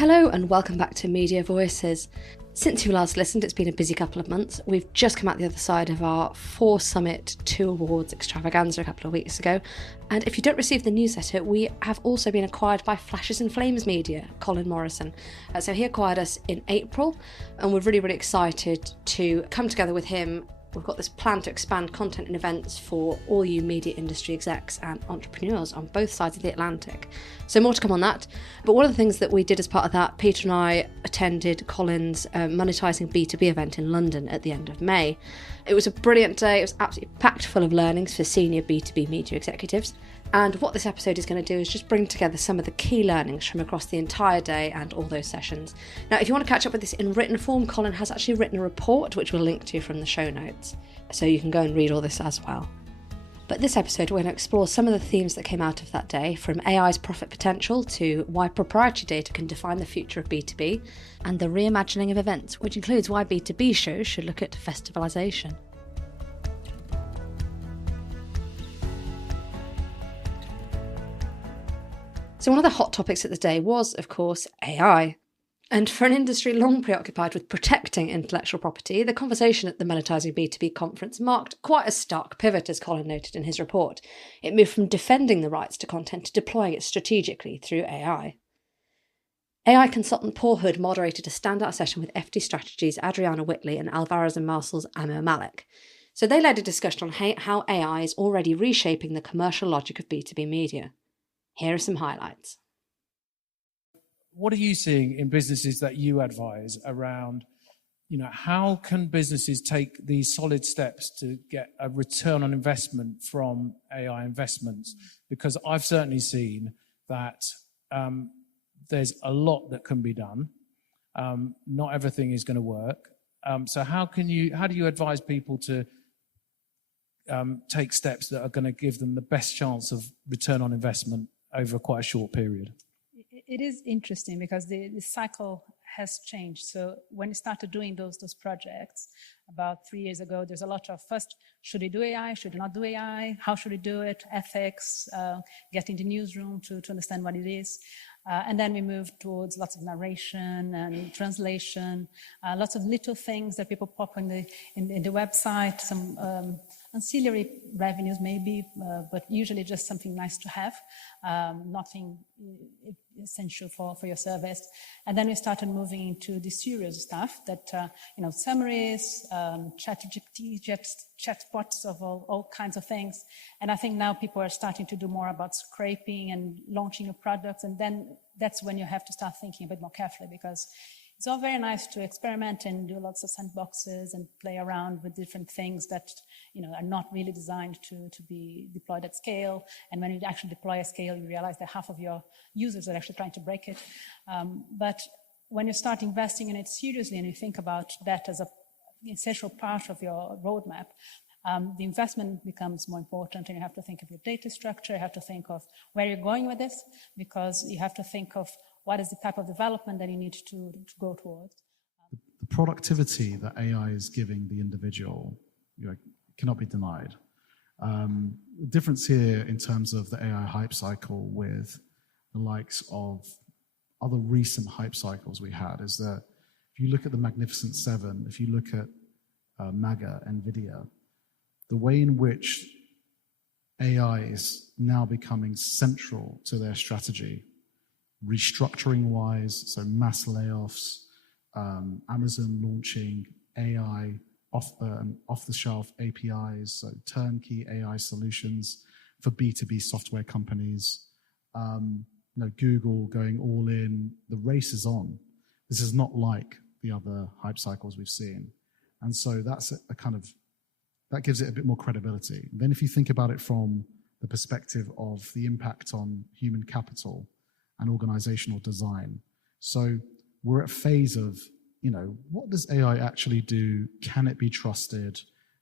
Hello and welcome back to Media Voices. Since you last listened, it's been a busy couple of months. We've just come out the other side of our 4 Summit 2 Awards extravaganza a couple of weeks ago. And if you don't receive the newsletter, we have also been acquired by Flashes and Flames Media, Colin Morrison. So he acquired us in April, and we're really excited to come together with him. We've got this plan to expand content and events for all you media industry execs and entrepreneurs on both sides of the Atlantic. So more to come on that. But one of the things that we did as part of that, Peter and I attended Colin's Monetising B2B event in London at the end of May. It was a brilliant day. It was absolutely packed full of learnings for senior B2B media executives. And what this episode is going to do is just bring together some of the key learnings from across the entire day and all those sessions. Now, if you want to catch up with this in written form, Colin has actually written a report, which we'll link to from the show notes. So you can go and read all this as well. But this episode, we're going to explore some of the themes that came out of that day, from AI's profit potential to why proprietary data can define the future of B2B, and the reimagining of events, which includes why B2B shows should look at festivalisation. So one of the hot topics at the day was, of course, AI. And for an industry long preoccupied with protecting intellectual property, the conversation at the Monetising B2B conference marked quite a stark pivot, as Colin noted in his report. It moved from defending the rights to content to deploying it strategically through AI. AI consultant Paul Hood moderated a standout session with FD Strategies' Adriana Whitley and Alvarez and Marcel's Amir Malik. So they led a discussion on how AI is already reshaping the commercial logic of B2B media. Here are some highlights. What are you seeing in businesses that you advise around, how can businesses take these solid steps to get a return on investment from AI investments? Because I've certainly seen that there's a lot that can be done. Not everything is going to work. So how do you advise people to take steps that are going to give them the best chance of return on investment over quite a short period? It is interesting because the cycle has changed. So when you started doing those projects about 3 years ago, there's a lot of first, should we do AI? Should we not do AI? How should we do it? Ethics, get in the newsroom to understand what it is. And then we moved towards lots of narration and translation, lots of little things that people pop in the website, some ancillary revenues maybe, but usually just something nice to have, nothing essential for your service. And then we started moving into the serious stuff that, summaries, chatbots of all kinds of things. And I think now people are starting to do more about scraping and launching new products. And then that's when you have to start thinking a bit more carefully, because it's all very nice to experiment and do lots of sandboxes and play around with different things that, are not really designed to be deployed at scale. And when you actually deploy at scale, you realize that half of your users are actually trying to break it. But when you start investing in it seriously and you think about that as an essential part of your roadmap, the investment becomes more important, and you have to think of your data structure, you have to think of where you're going with this, because you have to think of what is the type of development that you need to go towards. The productivity that AI is giving the individual cannot be denied. The difference here in terms of the AI hype cycle with the likes of other recent hype cycles we had is that if you look at the Magnificent Seven, if you look at MAGA, NVIDIA, the way in which AI is now becoming central to their strategy, restructuring-wise, so mass layoffs, Amazon launching AI off-the-shelf APIs, so turnkey AI solutions for B2B software companies. Google going all in. The race is on. This is not like the other hype cycles we've seen, and so that's that gives it a bit more credibility. Then, if you think about it from the perspective of the impact on human capital and organizational design. So we're at a phase of, what does AI actually do? Can it be trusted?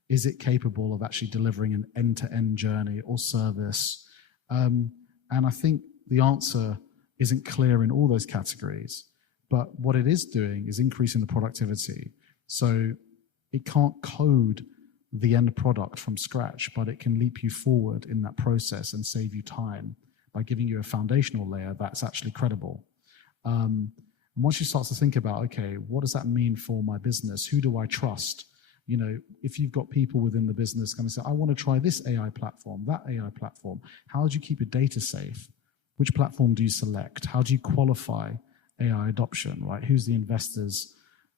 Is it capable of actually delivering an end-to-end journey or service? And I think the answer isn't clear in all those categories, but what it is doing is increasing the productivity. So it can't code the end product from scratch, but it can leap you forward in that process and save you time by giving you a foundational layer that's actually credible. And once you start to think about, okay, what does that mean for my business? Who do I trust? You know, if you've got people within the business going to say, I want to try this AI platform, that AI platform, how do you keep your data safe? Which platform do you select? How do you qualify AI adoption, right? Who's the investors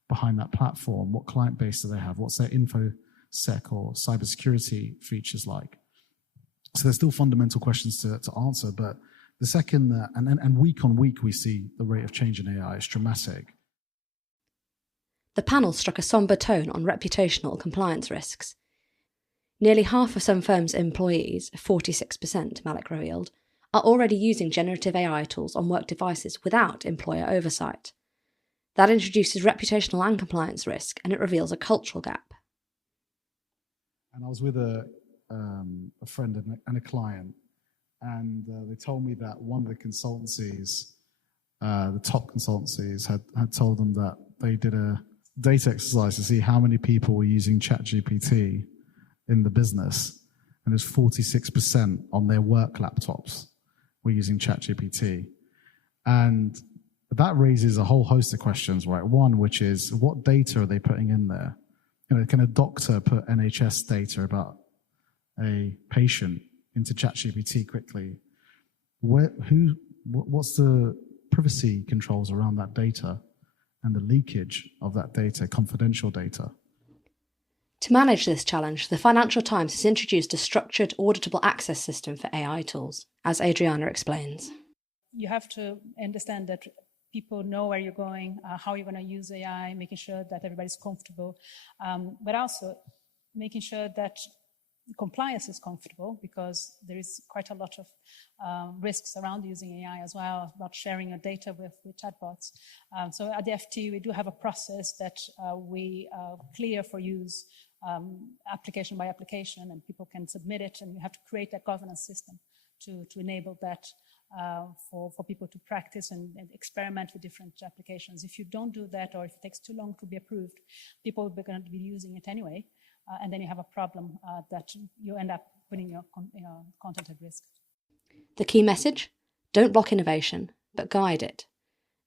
behind that platform? What client base do they have? What's their InfoSec or cybersecurity features like? So there's still fundamental questions to answer, but the second that, and week on week, we see the rate of change in AI is dramatic. The panel struck a sombre tone on reputational compliance risks. Nearly half of some firms' employees, 46%, Malik revealed, are already using generative AI tools on work devices without employer oversight. That introduces reputational and compliance risk, and it reveals a cultural gap. And I was with a friend and a client, and they told me that one of the consultancies, the top consultancies, had told them that they did a data exercise to see how many people were using ChatGPT in the business, and there's 46% on their work laptops were using ChatGPT. And that raises a whole host of questions, right? One, which is, what data are they putting in there? You know, can a doctor put NHS data about a patient into ChatGPT quickly? What's the privacy controls around that data and the leakage of that data, confidential data? To manage this challenge, the Financial Times has introduced a structured, auditable access system for AI tools, as Adriana explains. You have to understand that people know where you're going, how you're going to use AI, making sure that everybody's comfortable, but also making sure that compliance is comfortable, because there is quite a lot of risks around using AI as well, about sharing your data with chatbots. So at the FT, we do have a process that we clear for use, application by application, and people can submit it, and you have to create a governance system to enable that for people to practice and experiment with different applications. If you don't do that, or if it takes too long to be approved, people are going to be using it anyway. And then you have a problem that you end up putting your content at risk. The key message? Don't block innovation, but guide it.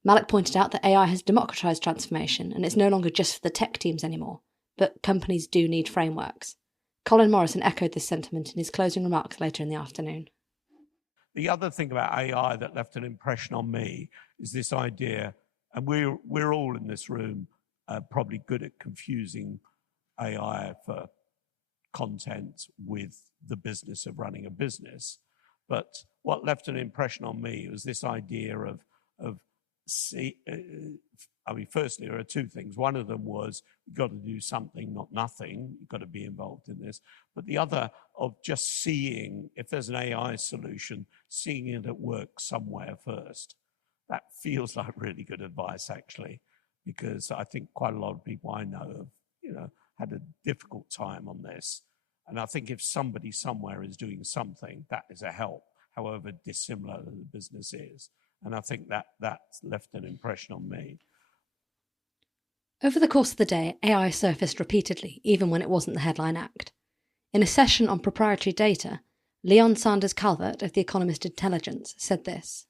Malik pointed out that AI has democratized transformation, and it's no longer just for the tech teams anymore, but companies do need frameworks. Colin Morrison echoed this sentiment in his closing remarks later in the afternoon. The other thing about AI that left an impression on me is this idea, and we're all in this room probably good at confusing AI for content with the business of running a business. But what left an impression on me was this idea firstly, there are two things. One of them was you've got to do something, not nothing. You've got to be involved in this. But the other of just seeing, if there's an AI solution, seeing it at work somewhere first. That feels like really good advice, actually, because I think quite a lot of people I know have, had a difficult time on this. And I think if somebody somewhere is doing something, that is a help, however dissimilar the business is. And I think that left an impression on me. Over the course of the day, AI surfaced repeatedly, even when it wasn't the headline act. In a session on proprietary data, Leon Sanders-Calvert of The Economist Intelligence said this.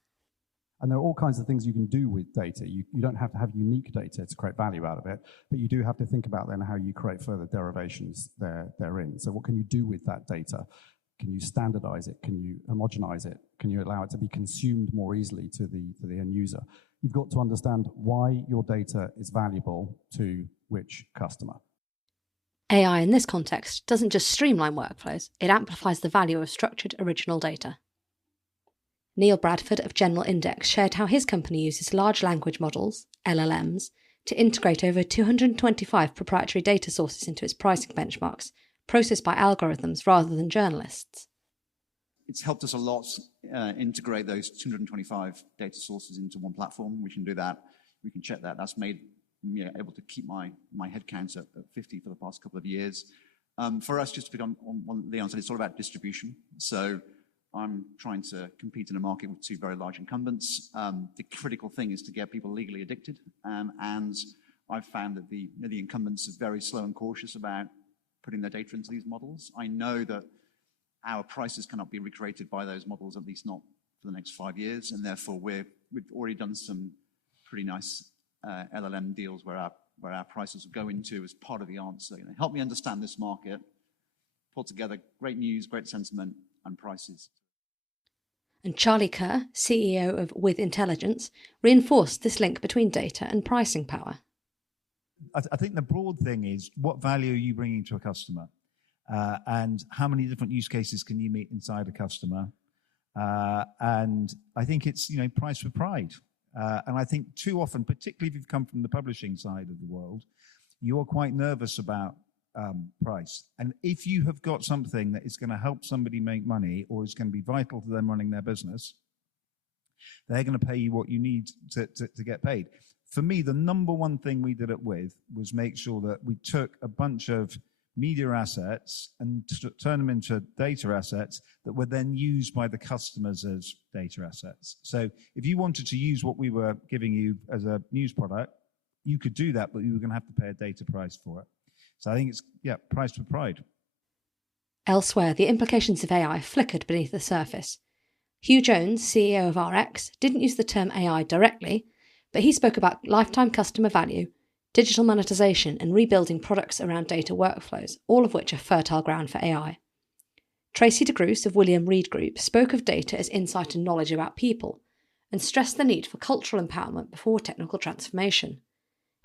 And there are all kinds of things you can do with data. You don't have to have unique data to create value out of it, but you do have to think about then how you create further derivations therein. So what can you do with that data? Can you standardize it? Can you homogenize it? Can you allow it to be consumed more easily to the end user? You've got to understand why your data is valuable to which customer. AI in this context doesn't just streamline workflows, it amplifies the value of structured original data. Neil Bradford of General Index shared how his company uses large language models, LLMs, to integrate over 225 proprietary data sources into its pricing benchmarks, processed by algorithms rather than journalists. It's helped us a lot integrate those 225 data sources into one platform. We can do that. We can check that. That's made me able to keep my headcount at 50 for the past couple of years. For us, just to pick on what Leon said, it's all about distribution. So I'm trying to compete in a market with two very large incumbents. The critical thing is to get people legally addicted. And I've found that the incumbents are very slow and cautious about putting their data into these models. I know that our prices cannot be recreated by those models, at least not for the next 5 years. And therefore, we've already done some pretty nice LLM deals where our prices will go into as part of the answer. Help me understand this market, pull together great news, great sentiment, and prices. And Charlie Kerr, CEO of With Intelligence, reinforced this link between data and pricing power. I think the broad thing is, what value are you bringing to a customer? And how many different use cases can you meet inside a customer? And I think it's, price for pride. And I think too often, particularly if you've come from the publishing side of the world, you're quite nervous about price. And if you have got something that is going to help somebody make money or is going to be vital to them running their business, they're going to pay you what you need to get paid. For me, the number one thing we did it with was make sure that we took a bunch of media assets and turn them into data assets that were then used by the customers as data assets. So if you wanted to use what we were giving you as a news product, you could do that, but you were going to have to pay a data price for it. So I think it's, price for pride. Elsewhere, the implications of AI flickered beneath the surface. Hugh Jones, CEO of RX, didn't use the term AI directly, but he spoke about lifetime customer value, digital monetization, and rebuilding products around data workflows, all of which are fertile ground for AI. Tracy DeGroos of William Reed Group spoke of data as insight and knowledge about people, and stressed the need for cultural empowerment before technical transformation.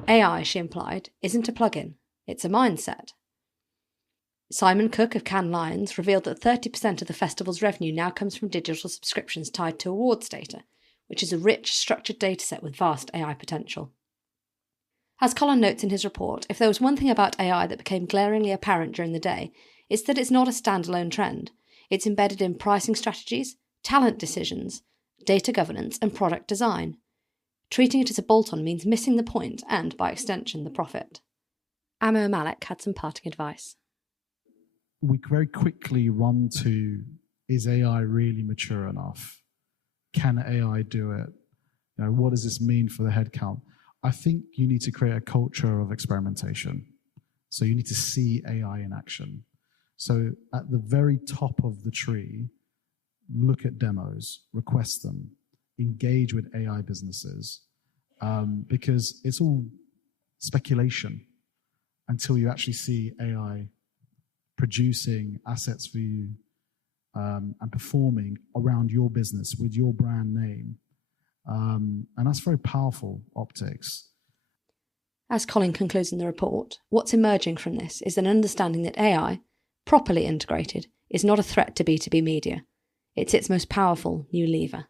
AI, she implied, isn't a plug-in, it's a mindset. Simon Cook of Cannes Lions revealed that 30% of the festival's revenue now comes from digital subscriptions tied to awards data, which is a rich, structured dataset with vast AI potential. As Colin notes in his report, if there was one thing about AI that became glaringly apparent during the day, it's that it's not a standalone trend. It's embedded in pricing strategies, talent decisions, data governance, and product design. Treating it as a bolt-on means missing the point and, by extension, the profit. Amir Malik had some parting advice. We very quickly run to, is AI really mature enough? Can AI do it? What does this mean for the headcount? I think you need to create a culture of experimentation. So you need to see AI in action. So at the very top of the tree, look at demos, request them, engage with AI businesses, because it's all speculation until you actually see AI producing assets for you and performing around your business with your brand name. And that's very powerful optics. As Colin concludes in the report, what's emerging from this is an understanding that AI, properly integrated, is not a threat to B2B media. It's its most powerful new lever.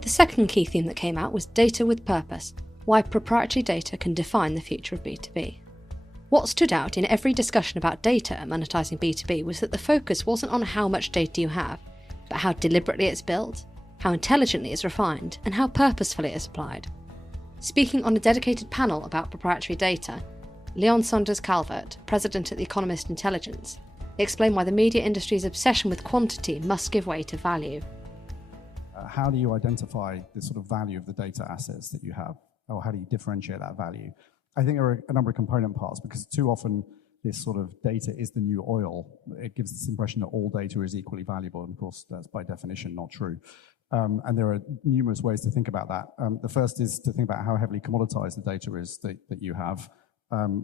The second key theme that came out was data with purpose, why proprietary data can define the future of B2B. What stood out in every discussion about data at Monetising B2B was that the focus wasn't on how much data you have, but how deliberately it's built, how intelligently it's refined, and how purposefully it's applied. Speaking on a dedicated panel about proprietary data, Leon Saunders-Calvert, president at The Economist Intelligence, explained why the media industry's obsession with quantity must give way to value. How do you identify the sort of value of the data assets that you have? Or how do you differentiate that value? I think there are a number of component parts, because too often this sort of data is the new oil. It gives this impression that all data is equally valuable, and of course that's by definition not true. And there are numerous ways to think about that. The first is to think about how heavily commoditized the data is that you have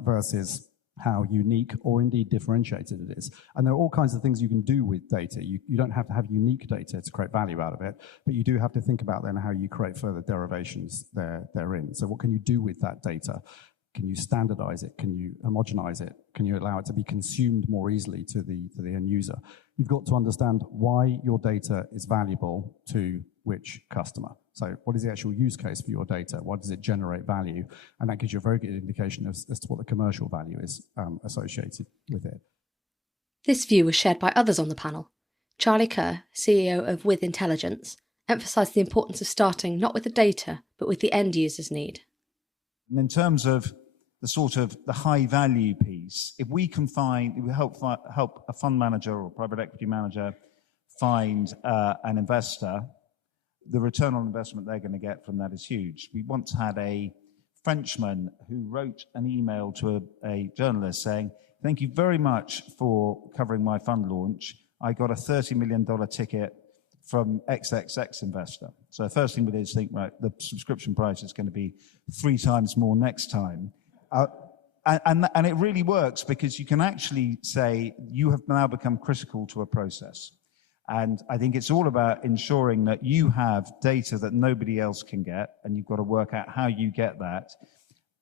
versus how unique or indeed differentiated it is. And there are all kinds of things you can do with data. You don't have to have unique data to create value out of it, but you do have to think about then how you create further derivations therein. So what can you do with that data? Can you standardize it? Can you homogenize it? Can you allow it to be consumed more easily to the end user? You've got to understand why your data is valuable to which customer. So what is the actual use case for your data? What does it generate value? And that gives you a very good indication as to what the commercial value is associated with it. This view was shared by others on the panel. Charlie Kerr, CEO of With Intelligence, emphasised the importance of starting not with the data, but with the end user's need. And in terms of the sort of the high value piece, if we can help a fund manager or private equity manager find an investor, the return on investment they're going to get from that is huge. We once had a Frenchman who wrote an email to a journalist saying, "Thank you very much for covering my fund launch. I got a $30 million ticket from XXX investor. So first thing we did is think, right, the subscription price is going to be 3 times more next time. And it really works because you can actually say you have now become critical to a process. And I think it's all about ensuring that you have data that nobody else can get, and you've got to work out how you get that.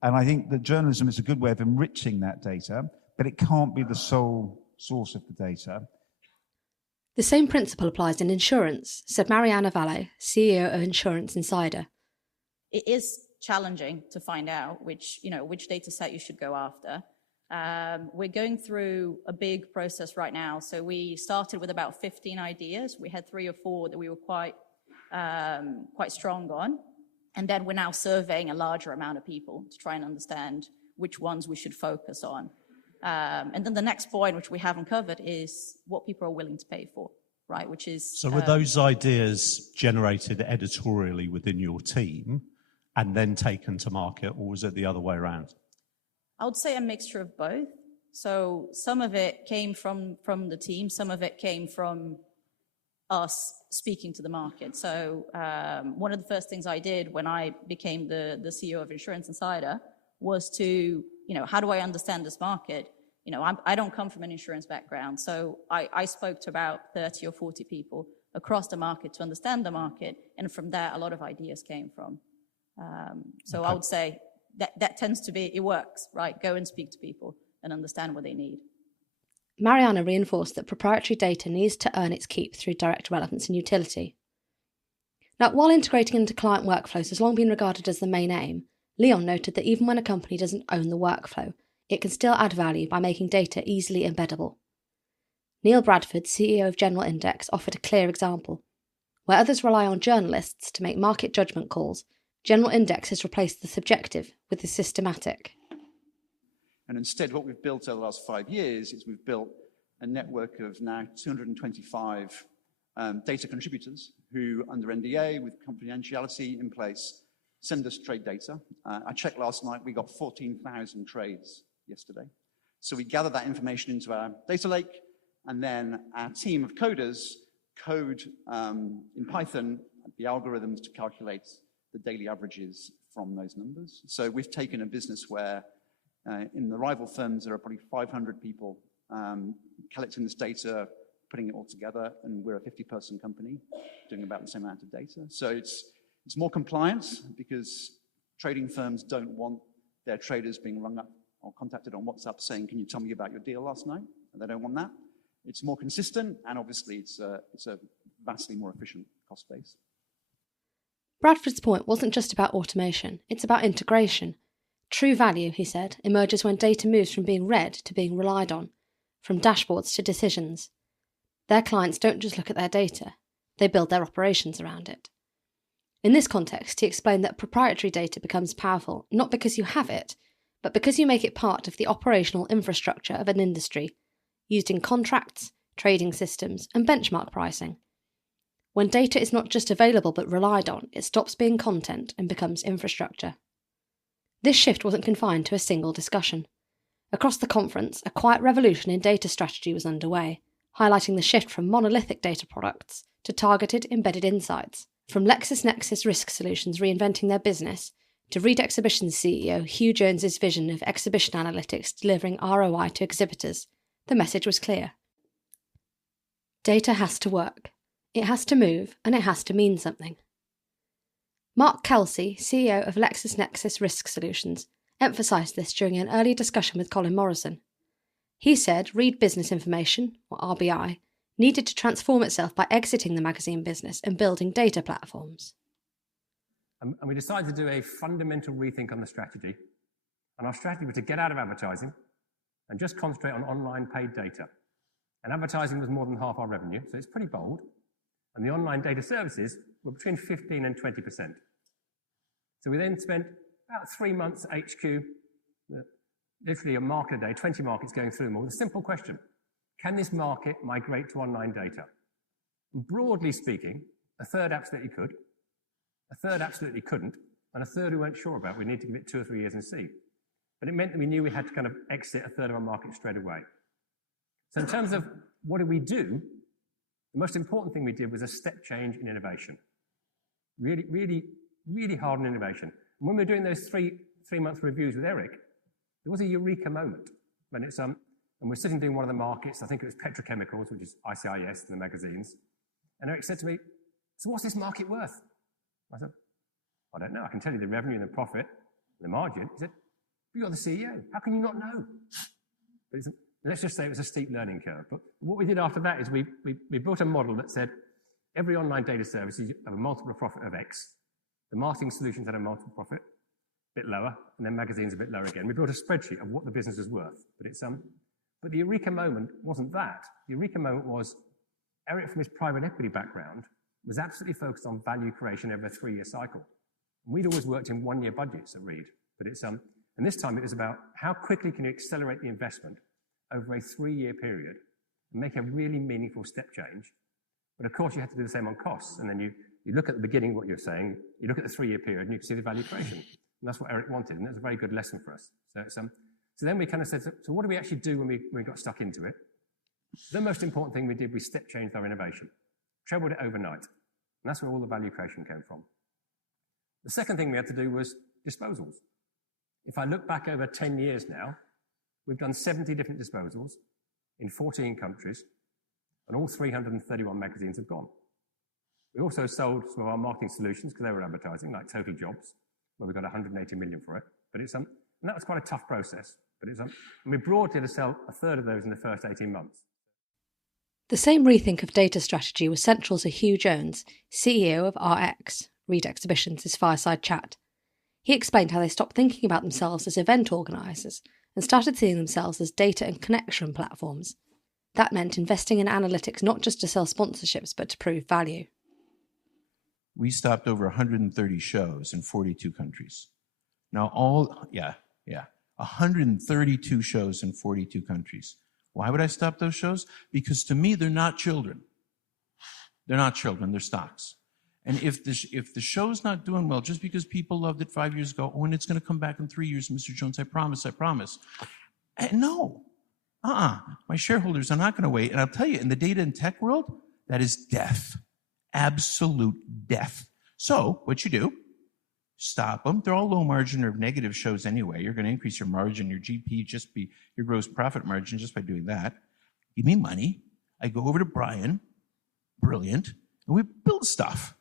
And I think that journalism is a good way of enriching that data, but it can't be the sole source of the data. The same principle applies in insurance, said Mariana Valle, CEO of Insurance Insider. It is challenging to find out which data set you should go after. We're going through a big process right now. So we started with about 15 ideas. We had 3 or 4 that we were quite strong on. And then we're now surveying a larger amount of people to try and understand which ones we should focus on. And then the next point, which we haven't covered, is what people are willing to pay for, right? Which is... So were those ideas generated editorially within your team and then taken to market, or was it the other way around? I would say a mixture of both. So some of it came from the team, some of it came from us speaking to the market. So one of the first things I did when I became the CEO of Insurance Insider was to, how do I understand this market? I don't come from an insurance background, so I spoke to about 30 or 40 people across the market to understand the market, and from there a lot of ideas came from. So I would say that tends to be, it works, right? Go and speak to people and understand what they need. Mariana reinforced that proprietary data needs to earn its keep through direct relevance and utility. Now, while integrating into client workflows has long been regarded as the main aim, Leon noted that even when a company doesn't own the workflow, it can still add value by making data easily embeddable. Neil Bradford, CEO of General Index, offered a clear example. Where others rely on journalists to make market judgment calls, General Index has replaced the subjective with the systematic. And instead, what we've built over the last 5 years is we've built a network of now 225 data contributors who, under NDA, with confidentiality in place, send us trade data. I checked last night, we got 14,000 trades yesterday. So we gather that information into our data lake, and then our team of coders code in Python the algorithms to calculate the daily averages from those numbers. So we've taken a business where in the rival firms, there are probably 500 people collecting this data, putting it all together, and we're a 50-person company doing about the same amount of data. So it's more compliance because trading firms don't want their traders being rung up or contacted on WhatsApp saying, can you tell me about your deal last night? And they don't want that. It's more consistent, and obviously it's a vastly more efficient cost base. Bradford's point wasn't just about automation, it's about integration. True value, he said, emerges when data moves from being read to being relied on, from dashboards to decisions. Their clients don't just look at their data, they build their operations around it. In this context, he explained that proprietary data becomes powerful not because you have it, but because you make it part of the operational infrastructure of an industry, used in contracts, trading systems, and benchmark pricing. When data is not just available but relied on, it stops being content and becomes infrastructure. This shift wasn't confined to a single discussion. Across the conference, a quiet revolution in data strategy was underway, highlighting the shift from monolithic data products to targeted embedded insights, from LexisNexis Risk Solutions reinventing their business to Reed Exhibitions CEO Hugh Jones's vision of exhibition analytics delivering ROI to exhibitors. The message was clear. Data has to work. It has to move, and it has to mean something. Mark Kelsey, CEO of LexisNexis Risk Solutions, emphasised this during an earlier discussion with Colin Morrison. He said Reed Business Information, or RBI, needed to transform itself by exiting the magazine business and building data platforms. And we decided to do a fundamental rethink on the strategy. And our strategy was to get out of advertising and just concentrate on online paid data. And advertising was more than half our revenue, so it's pretty bold. And the online data services were between 15 and 20%. So we then spent about 3 months HQ, literally a market a day, 20 markets going through them all, with a simple question. Can this market migrate to online data? And broadly speaking, a third absolutely could, a third absolutely couldn't, and a third we weren't sure about. We need to give it 2 or 3 years and see. But it meant that we knew we had to kind of exit a third of our market straight away. So in terms of what did we do, The most important thing we did was a step change in innovation. Really, really, really hard on innovation. And when we were doing those three-month reviews with Eric, there was a eureka moment when it's and we're sitting doing one of the markets, I think it was petrochemicals, which is ICIS in the magazines. And Eric said to me, "So what's this market worth?" I said, "I don't know. I can tell you the revenue and the profit, and the margin." He said, "But you're the CEO. How can you not know?" But let's just say it was a steep learning curve. But what we did after that is we built a model that said every online data service you have a multiple profit of X. The marketing solutions had a multiple profit, a bit lower, and then magazines a bit lower again. We built a spreadsheet of what the business is worth. But the eureka moment wasn't that. The eureka moment was Eric, from his private equity background, was absolutely focused on value creation over a 3-year cycle. And we'd always worked in 1-year budgets at Reed, but and this time it was about how quickly can you accelerate the investment over a 3-year period and make a really meaningful step change. But of course you have to do the same on costs. And then you look at the beginning, what you're saying, you look at the 3-year period and you can see the value creation. And that's what Eric wanted. And that's a very good lesson for us. So then we kind of said, so what do we actually do when we got stuck into it? The most important thing we did, we step changed our innovation, trebled it overnight. And that's where all the value creation came from. The second thing we had to do was disposals. If I look back over 10 years now, we've done 70 different disposals in 14 countries, and all 331 magazines have gone. We also sold some of our marketing solutions because they were advertising, like Total Jobs, where we got 180 million for it. But and that was quite a tough process. But and we broadly to sell a third of those in the first 18 months. The same rethink of data strategy was central to Hugh Jones, CEO of RX, Reed Exhibitions' fireside chat. He explained how they stopped thinking about themselves as event organisers and started seeing themselves as data and connection platforms. That meant investing in analytics not just to sell sponsorships but to prove value. We stopped over 130 shows in 42 countries. Now 132 shows in 42 countries. Why would I stop those shows? Because to me, they're not children. They're not children, they're stocks. And if the show's not doing well, just because people loved it 5 years ago, and it's going to come back in 3 years, Mr. Jones, I promise. No. My shareholders are not going to wait. And I'll tell you, in the data and tech world, that is death. Absolute death. So what you do, stop them. They're all low margin or negative shows anyway. You're going to increase your margin, your GP, your gross profit margin just by doing that. Give me money. I go over to Brian, brilliant, and we build stuff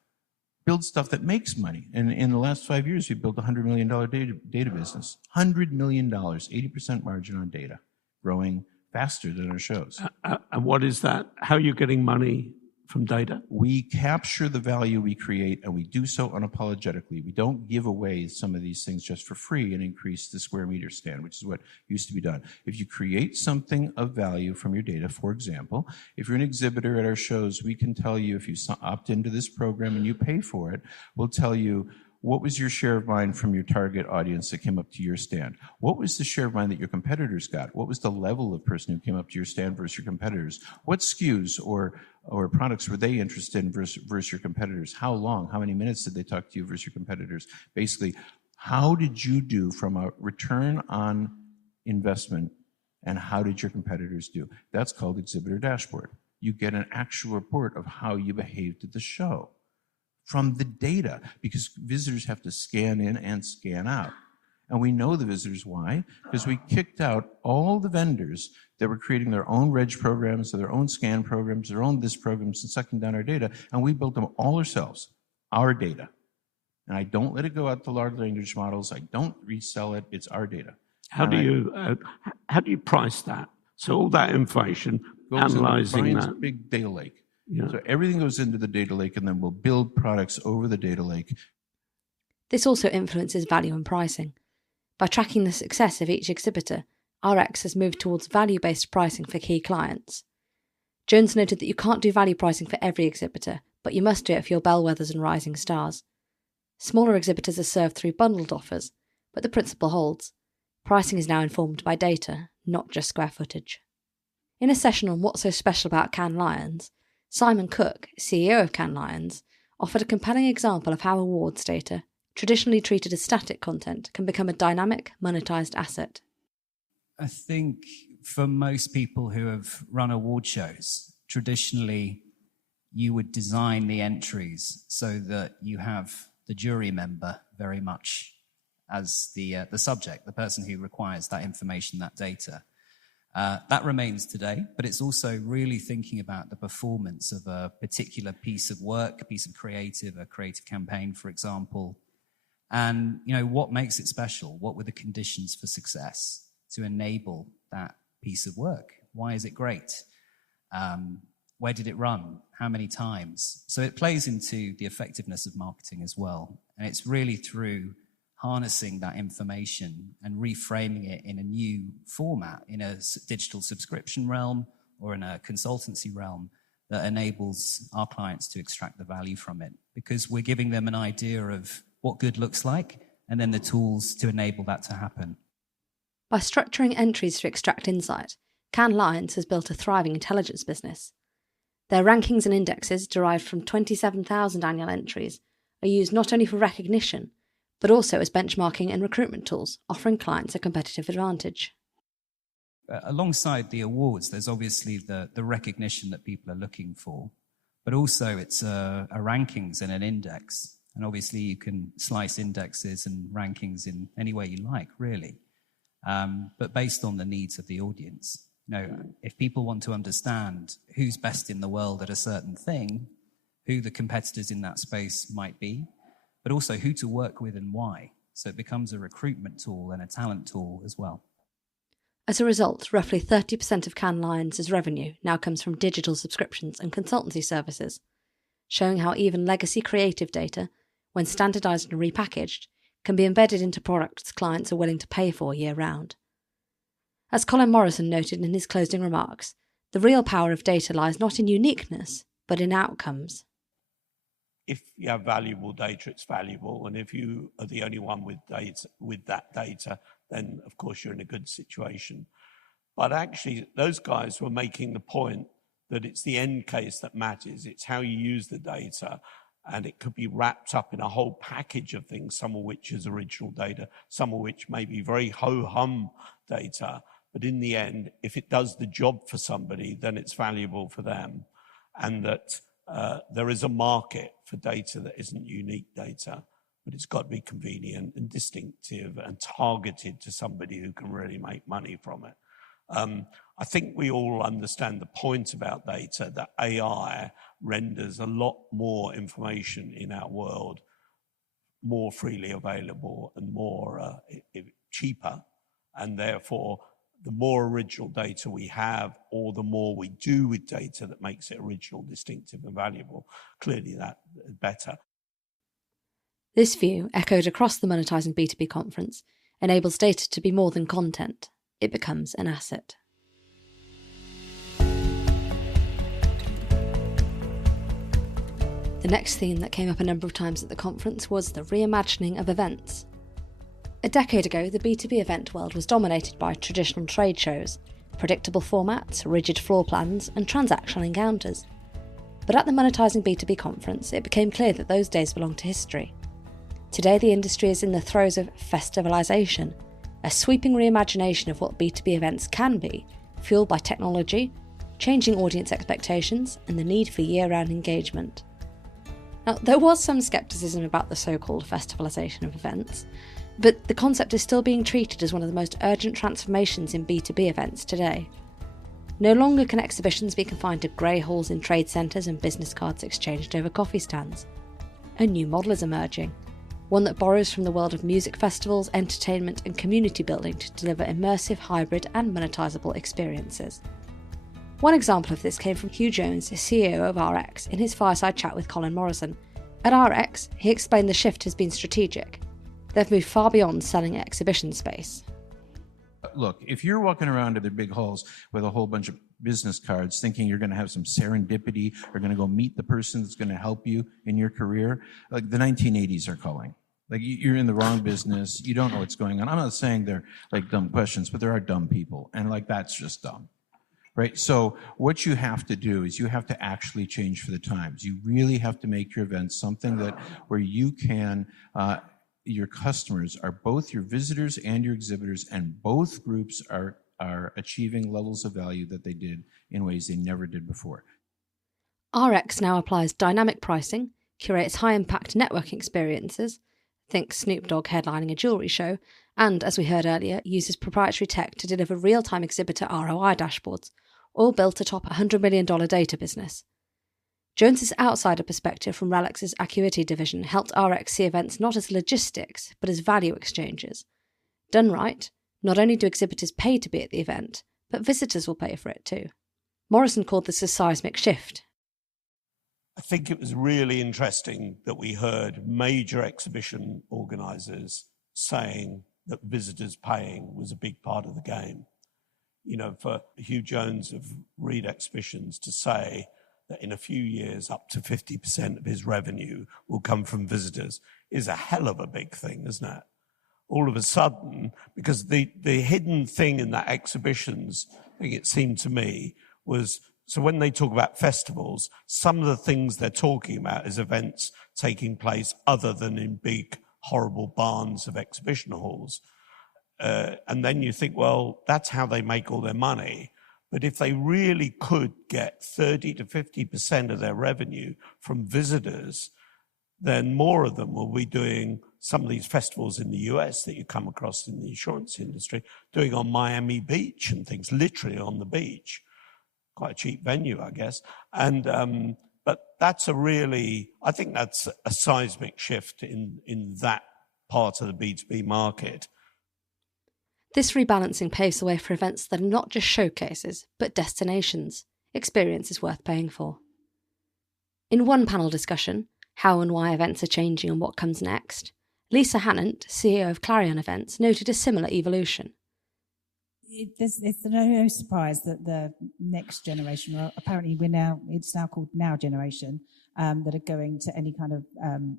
that makes money. And in the last 5 years, we built a $100 million data business. $100 million, 80% margin on data, growing faster than our shows. And what is that? How are you getting money from data? We capture the value we create, and we do so unapologetically. We don't give away some of these things just for free and increase the square meter stand, which is what used to be done. If you create something of value from your data, for example, if you're an exhibitor at our shows, we can tell you, if you opt into this program and you pay for it, we'll tell you, what was your share of mind from your target audience that came up to your stand? What was the share of mind that your competitors got? What was the level of person who came up to your stand versus your competitors? What SKUs or products were they interested in versus your competitors? How long? How many minutes did they talk to you versus your competitors? Basically, how did you do from a return on investment, and how did your competitors do? That's called Exhibitor Dashboard. You get an actual report of how you behaved at the show from the data, because visitors have to scan in and scan out. And we know the visitors. Why? Because we kicked out all the vendors that were creating their own reg programs, or their own scan programs, their own this programs, and sucking down our data, and we built them all ourselves, our data. And I don't let it go out to large language models. I don't resell it. It's our data. How do you price that? So all that information, analyzing that. Big data lake. Yeah. So everything goes into the data lake, and then we'll build products over the data lake. This also influences value and pricing. By tracking the success of each exhibitor, RX has moved towards value-based pricing for key clients. Jones noted that you can't do value pricing for every exhibitor, but you must do it for your bellwethers and rising stars. Smaller exhibitors are served through bundled offers, but the principle holds. Pricing is now informed by data, not just square footage. In a session on what's so special about Cannes Lions, Simon Cook, CEO of Cannes Lions, offered a compelling example of how awards data, traditionally treated as static content, can become a dynamic, monetised asset. I think for most people who have run award shows, traditionally you would design the entries so that you have the jury member very much as the subject, the person who requires that information, that data. That remains today, but it's also really thinking about the performance of a particular piece of work, a piece of a creative campaign, for example. And, what makes it special? What were the conditions for success to enable that piece of work? Why is it great? Where did it run? How many times? So it plays into the effectiveness of marketing as well. And it's really through harnessing that information and reframing it in a new format, in a digital subscription realm or in a consultancy realm, that enables our clients to extract the value from it, because we're giving them an idea of what good looks like and then the tools to enable that to happen. By structuring entries to extract insight, Cannes Lions has built a thriving intelligence business. Their rankings and indexes, derived from 27,000 annual entries, are used not only for recognition, but also as benchmarking and recruitment tools, offering clients a competitive advantage. Alongside the awards, there's obviously the recognition that people are looking for, but also it's a rankings and an index. And obviously you can slice indexes and rankings in any way you like, really, but based on the needs of the audience. If people want to understand who's best in the world at a certain thing, who the competitors in that space might be, but also who to work with and why. So it becomes a recruitment tool and a talent tool as well. As a result, roughly 30% of Cannes Lions' revenue now comes from digital subscriptions and consultancy services, showing how even legacy creative data, when standardised and repackaged, can be embedded into products clients are willing to pay for year-round. As Colin Morrison noted in his closing remarks, the real power of data lies not in uniqueness, but in outcomes. If you have valuable data, it's valuable. And if you are the only one with that data, then of course you're in a good situation. But actually, those guys were making the point that it's the end case that matters. It's how you use the data. And it could be wrapped up in a whole package of things, some of which is original data, some of which may be very ho-hum data. But in the end, if it does the job for somebody, then it's valuable for them. And that there is a market for data that isn't unique data, but it's got to be convenient and distinctive and targeted to somebody who can really make money from it. I think we all understand the point about data, that AI renders a lot more information in our world more freely available and more cheaper, and therefore the more original data we have, or the more we do with data that makes it original, distinctive and valuable, clearly that better. This view, echoed across the Monetising B2B conference, enables data to be more than content. It becomes an asset. The next theme that came up a number of times at the conference was the reimagining of events. A decade ago, the B2B event world was dominated by traditional trade shows, predictable formats, rigid floor plans, and transactional encounters. But at the Monetising B2B conference, it became clear that those days belong to history. Today, the industry is in the throes of festivalisation, a sweeping reimagination of what B2B events can be, fueled by technology, changing audience expectations, and the need for year-round engagement. Now, there was some scepticism about the so-called festivalisation of events, but the concept is still being treated as one of the most urgent transformations in B2B events today. No longer can exhibitions be confined to grey halls in trade centres and business cards exchanged over coffee stands. A new model is emerging, one that borrows from the world of music festivals, entertainment and community building to deliver immersive, hybrid and monetisable experiences. One example of this came from Hugh Jones, CEO of RX, in his fireside chat with Colin Morrison. At RX, he explained the shift has been strategic. They've moved far beyond selling exhibition space. Look, if you're walking around to the big halls with a whole bunch of business cards thinking you're going to have some serendipity or going to go meet the person that's going to help you in your career, like the 1980s are calling. Like you're in the wrong business, you don't know what's going on. I'm not saying they're like dumb questions, but there are dumb people, and like that's just dumb. Right? So what you have to do is you have to actually change for the times. You really have to make your events something that where you can, your customers are both your visitors and your exhibitors, and both groups are achieving levels of value that they did in ways they never did before. RX now applies dynamic pricing, curates high-impact networking experiences, think Snoop Dogg headlining a jewellery show, and, as we heard earlier, uses proprietary tech to deliver real-time exhibitor ROI dashboards, all built atop a $100 million data business. Jones's outsider perspective from Relex's Acuity division helped RX see events not as logistics, but as value exchanges. Done right, not only do exhibitors pay to be at the event, but visitors will pay for it too. Morrison called this a seismic shift. I think it was really interesting that we heard major exhibition organisers saying that visitors paying was a big part of the game. You know, for Hugh Jones of Reed Exhibitions to say that in a few years up to 50% of his revenue will come from visitors is a hell of a big thing, isn't it? All of a sudden, because the hidden thing in that exhibitions thing, it seemed to me, was, so when they talk about festivals, some of the things they're talking about is events taking place other than in big, horrible barns of exhibition halls. And then you think, well, that's how they make all their money. But if they really could get 30 to 50% of their revenue from visitors, then more of them will be doing some of these festivals in the US that you come across in the insurance industry, doing on Miami Beach and things, literally on the beach. Quite a cheap venue, I guess. And but that's I think that's a seismic shift in that part of the B2B market. This rebalancing paves the way for events that are not just showcases, but destinations, experiences worth paying for. In one panel discussion, how and why events are changing and what comes next, Lisa Hannant, CEO of Clarion Events, noted a similar evolution. It's no surprise that the next generation, or apparently it's now called Now Generation, that are going to any kind of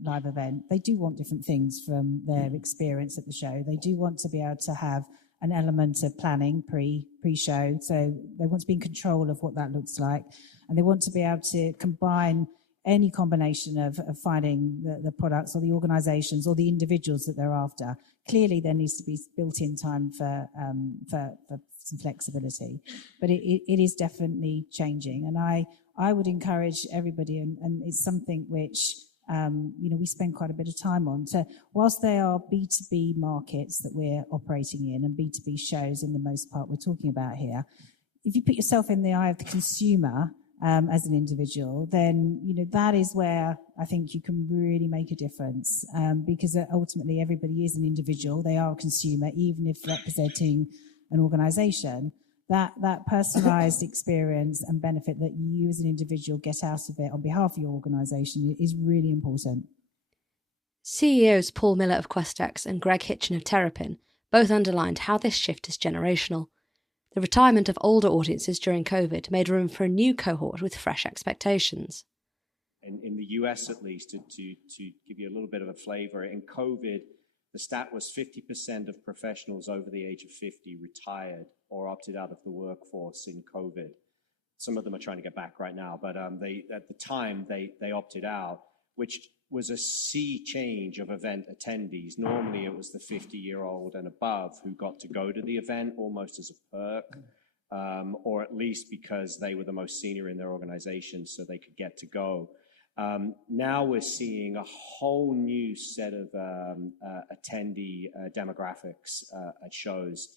live event, they do want different things from their experience at the show. They do want to be able to have an element of planning pre-show, so they want to be in control of what that looks like, and they want to be able to combine any combination of finding the products or the organisations or the individuals that they're after. Clearly, there needs to be built-in time for some flexibility, but it is definitely changing, and I would encourage everybody, and it's something which we spend quite a bit of time on. So whilst they are B2B markets that we're operating in and B2B shows in the most part we're talking about here, if you put yourself in the eye of the consumer as an individual, then that is where I think you can really make a difference, because ultimately everybody is an individual. They are a consumer, even if representing an organisation. That personalised experience and benefit that you as an individual get out of it on behalf of your organisation is really important. CEOs Paul Miller of Questex and Greg Hitchen of Terrapin both underlined how this shift is generational. The retirement of older audiences during COVID made room for a new cohort with fresh expectations. In the US, at least, to give you a little bit of a flavour, in COVID, the stat was 50% of professionals over the age of 50 retired or opted out of the workforce in COVID. Some of them are trying to get back right now, but at the time they opted out, which was a sea change of event attendees. Normally it was the 50-year-old and above who got to go to the event almost as a perk, or at least because they were the most senior in their organization, so they could get to go. Now we're seeing a whole new set of attendee demographics at shows,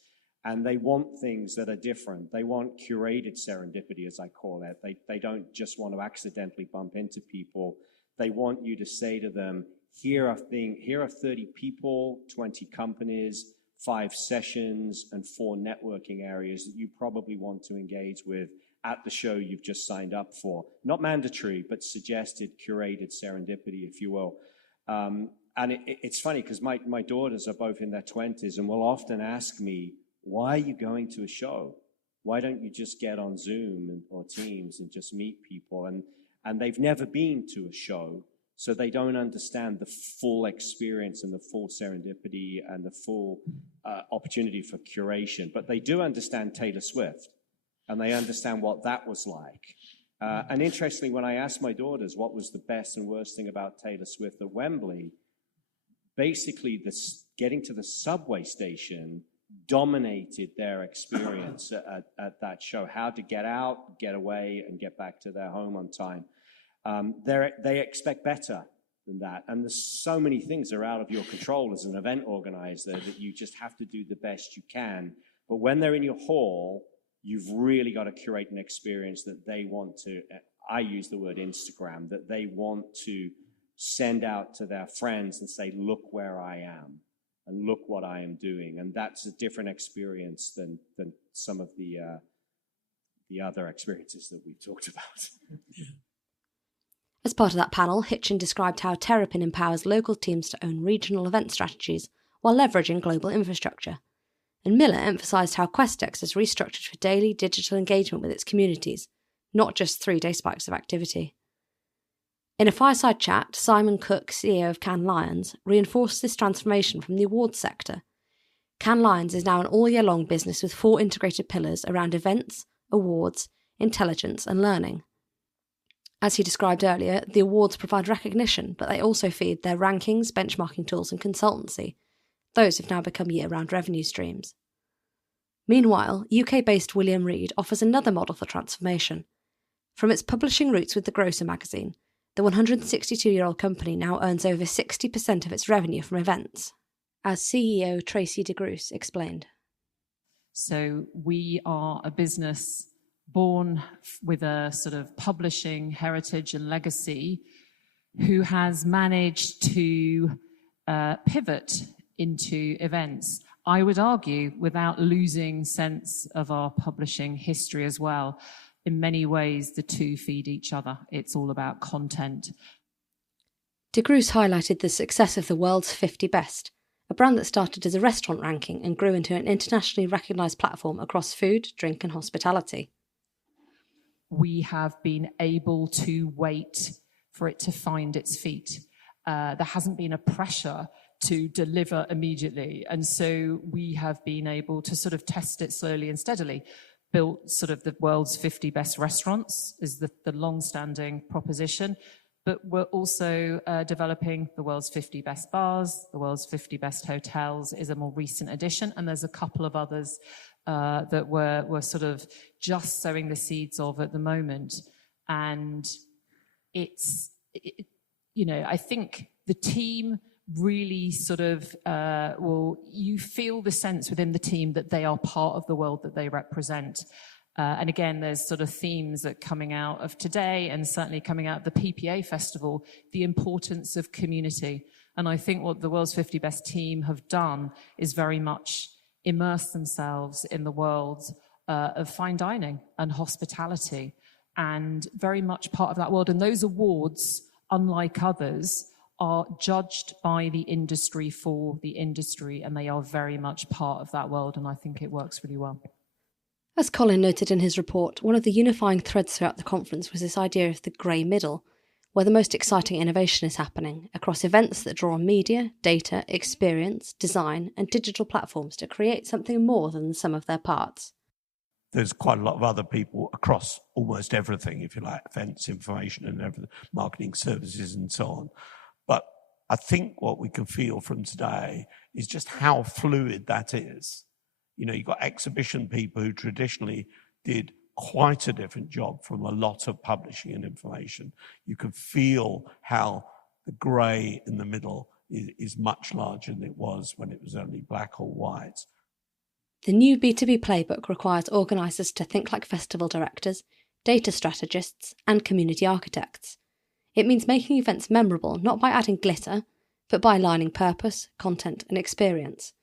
and they want things that are different. They want curated serendipity, as I call it. They don't just want to accidentally bump into people. They want you to say to them, here are 30 people, 20 companies, 5 sessions, and 4 networking areas that you probably want to engage with at the show you've just signed up for. Not mandatory, but suggested, curated serendipity, if you will. And it's funny because my daughters are both in their 20s and will often ask me, why are you going to a show? Why don't you just get on Zoom or Teams and just meet people? And they've never been to a show, so they don't understand the full experience and the full serendipity and the full opportunity for curation. But they do understand Taylor Swift, and they understand what that was like. And interestingly, when I asked my daughters what was the best and worst thing about Taylor Swift at Wembley, basically getting to the subway station dominated their experience at that show. How to get out, get away, and get back to their home on time. They expect better than that. And there's so many things that are out of your control as an event organizer that you just have to do the best you can. But when they're in your hall, you've really got to curate an experience that they want to, I use the word Instagram, that they want to send out to their friends and say, look where I am and look what I am doing. And that's a different experience than some of the other experiences that we've talked about. As part of that panel, Hitchin described how Terrapin empowers local teams to own regional event strategies while leveraging global infrastructure. And Miller emphasised how Questex has restructured for daily digital engagement with its communities, not just 3-day spikes of activity. In a fireside chat, Simon Cook, CEO of Cannes Lions, reinforced this transformation from the awards sector. Cannes Lions is now an all-year-long business with 4 integrated pillars around events, awards, intelligence and learning. As he described earlier, the awards provide recognition, but they also feed their rankings, benchmarking tools and consultancy. Those have now become year-round revenue streams. Meanwhile, UK-based William Reed offers another model for transformation. From its publishing roots with the Grocer magazine, the 162-year-old company now earns over 60% of its revenue from events, as CEO Tracy DeGroos explained. So we are a business born with a sort of publishing heritage and legacy who has managed to pivot into events. I would argue without losing sense of our publishing history as well. In many ways, the two feed each other. It's all about content. DeGroos highlighted the success of the world's 50 best, a brand that started as a restaurant ranking and grew into an internationally recognised platform across food, drink and hospitality. We have been able to wait for it to find its feet. There hasn't been a pressure to deliver immediately. And so we have been able to sort of test it slowly and steadily. Built sort of the world's 50 best restaurants is the long-standing proposition. But we're also developing the world's 50 best bars, the world's 50 best hotels is a more recent addition. And there's a couple of others that we're sort of just sowing the seeds of at the moment. And I think the team really sort of, you feel the sense within the team that they are part of the world that they represent. And again, there's sort of themes that coming out of today and certainly coming out of the PPA festival, the importance of community. And I think what the world's 50 best team have done is very much immerse themselves in the world of fine dining and hospitality, and very much part of that world. And those awards, unlike others, are judged by the industry for the industry, and they are very much part of that world, and I think it works really well. As Colin noted in his report, one of the unifying threads throughout the conference was this idea of the grey middle, where the most exciting innovation is happening across events that draw on media, data, experience, design and digital platforms to create something more than the sum of their parts. There's quite a lot of other people across almost everything, if you like, events, information and everything, marketing services and so on. But I think what we can feel from today is just how fluid that is. You know, you've got exhibition people who traditionally did quite a different job from a lot of publishing and information. You can feel how the grey in the middle is much larger than it was when it was only black or white. The new B2B playbook requires organisers to think like festival directors, data strategists and community architects. It means making events memorable not by adding glitter, but by aligning purpose, content and experience.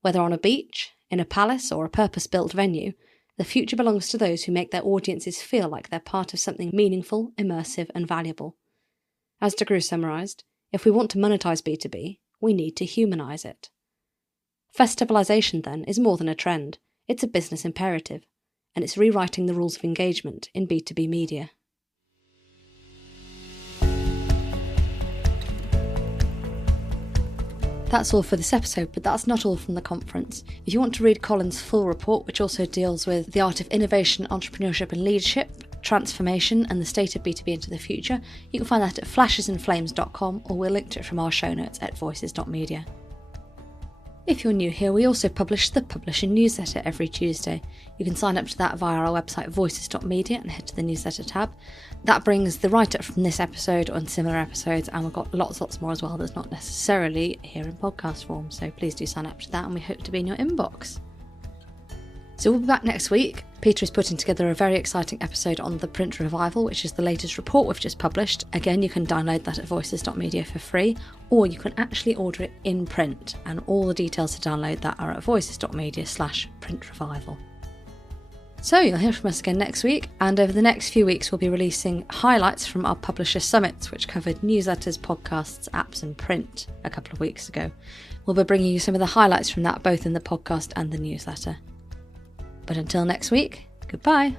Whether on a beach, in a palace or a purpose-built venue, the future belongs to those who make their audiences feel like they're part of something meaningful, immersive and valuable. As DeGroos summarised, if we want to monetize B2B, we need to humanise it. Festivalisation, then, is more than a trend. It's a business imperative, and it's rewriting the rules of engagement in B2B media. That's all for this episode, but that's not all from the conference. If you want to read Colin's full report, which also deals with the art of innovation, entrepreneurship and leadership, transformation and the state of B2B into the future, you can find that at flashesandflames.com, or we'll link to it from our show notes at voices.media. If you're new here, we also publish the Publisher newsletter every Tuesday. You can sign up to that via our website voices.media and head to the newsletter tab. That brings the write-up from this episode and similar episodes, and we've got lots more as well that's not necessarily here in podcast form, so please do sign up to that and we hope to be in your inbox. So we'll be back next week. Peter is putting together a very exciting episode on the print revival, which is the latest report we've just published. Again, you can download that at voices.media for free, or you can actually order it in print, and all the details to download that are at voices.media/print revival. So you'll hear from us again next week, and over the next few weeks we'll be releasing highlights from our Publisher Summits, which covered newsletters, podcasts, apps and print a couple of weeks ago. We'll be bringing you some of the highlights from that both in the podcast and the newsletter. But until next week, goodbye.